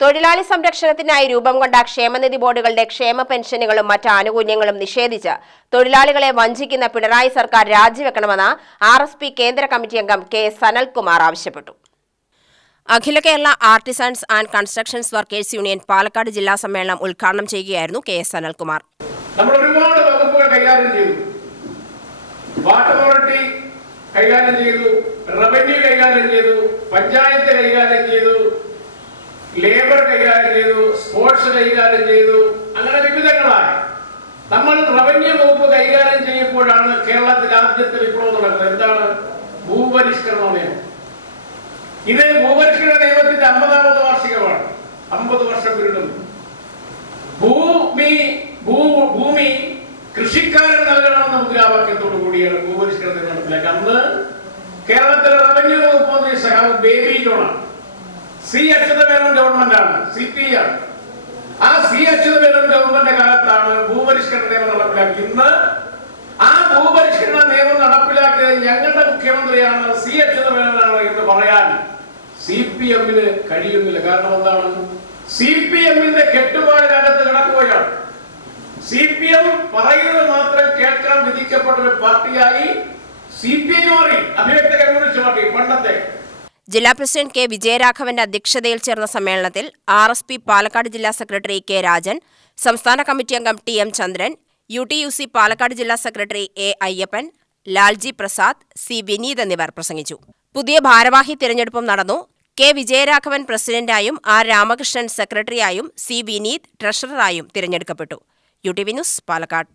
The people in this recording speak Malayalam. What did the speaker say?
തൊഴിലാളി സംരക്ഷണത്തിനായി രൂപം കൊണ്ട ക്ഷേമനിധി ബോർഡുകളുടെ ക്ഷേമ പെൻഷനുകളും മറ്റ് ആനുകൂല്യങ്ങളും നിഷേധിച്ച് തൊഴിലാളികളെ വഞ്ചിക്കുന്ന പിണറായി സർക്കാർ രാജിവെക്കണമെന്ന് ആർ എസ് പി കേന്ദ്ര കമ്മിറ്റി അംഗം കെ സനൽകുമാർ ആവശ്യപ്പെട്ടു. Akhila Kerala artisans and constructions workers union Palakkad ജില്ലാ സമ്മേളനം ഉദ്ഘാടനം ചെയ്യുകയായിരുന്നു കെ എസ് സനൽകുമാർ നമ്മൾ ഒരുപാട് വകുപ്പുകൾ കൈകാര്യം ചെയ്തു. വാട്ടർ അതോറിറ്റി കൈകാര്യം ചെയ്തു റവന്യൂ കൈകാര്യം ചെയ്തു പഞ്ചായത്ത് കൈകാര്യം ചെയ്തു ലേബർ കൈകാര്യം ചെയ്തു സ്പോർട്സ് കൈകാര്യം ചെയ്തു അങ്ങനെ വിവിധങ്ങളായി. നമ്മൾ റവന്യൂ വകുപ്പ് കൈകാര്യം ചെയ്യുമ്പോഴാണ് കേരളത്തിൽ ആദ്യത്തെ വിപ്ലവം നടക്കുന്നത്. എന്താണ്? ഭൂപരിഷ്കരണ നിയമം. ഇത് ഭൂപരിഷ്കരണ നിയമത്തിന്റെ അമ്പതാമത് വാർഷികമാണ്. അമ്പത് വർഷം പിന്നിടുന്നു. ഭൂമി ഭൂ ഭൂമി കൃഷിക്കാരൻ നൽകണമെന്ന മുദ്രാവാക്യത്തോടു കൂടിയാണ് ഭൂപരിഷ്കരണത്തിന് നടപ്പിലാക്കുക അന്ന് കേരളത്തിലെ റവന്യൂ വകുപ്പ് മന്ത്രി സഹാബ് ബേബി ജോണാണ് സി അച്യുതമേനോൻ ഗവൺമെന്റ് ആണ് സി പി എം ആ സി അച്യുതമേനോൻ ഗവൺമെന്റ് കാലത്താണ് ഭൂപരിഷ്കരണ നിയമം നടപ്പിലാക്കി ഇന്ന് ആ ഭൂപരിഷ്കരണ നിയമം നടപ്പിലാക്കിയത് ഞങ്ങളുടെ മുഖ്യമന്ത്രിയാണ് സി അച്യുതമേനോനാണ് എന്ന് പറയാൻ സി പി എമ്മിന് കഴിയുന്നില്ല. കാരണം എന്താണ്? സി പി എമ്മിന്റെ കെട്ടുപാടിനകത്ത് കിടക്കുകയാണ്. സി പി എം പറയുന്നത് മാത്രം കേൾക്കാൻ വിധിക്കപ്പെട്ട ഒരു പാർട്ടിയായി സി പി ഐ മാറി. അഭിവ്യക്ത കമ്മ്യൂണിസ്റ്റ് പാർട്ടി പണ്ടത്തെ. ജില്ലാ പ്രസിഡന്റ് കെ വിജയരാഘവന്റെ അധ്യക്ഷതയിൽ ചേർന്ന സമ്മേളനത്തിൽ ആർ എസ് പി പാലക്കാട് ജില്ലാ സെക്രട്ടറി കെ രാജൻ സംസ്ഥാന കമ്മിറ്റി അംഗം T M Chandran U T U C Palakkad ജില്ലാ secretary A Ayyappan Lalji Prasad C Vineeth എന്നിവർ പ്രസംഗിച്ചു. പുതിയ ഭാരവാഹി തിരഞ്ഞെടുപ്പും നടന്നു. കെ വിജയരാഘവൻ പ്രസിഡന്റായും ആർ രാമകൃഷ്ണൻ സെക്രട്ടറിയായും സി വിനീത് ട്രഷററായും തിരഞ്ഞെടുക്കപ്പെട്ടു. U T V news Palakkad.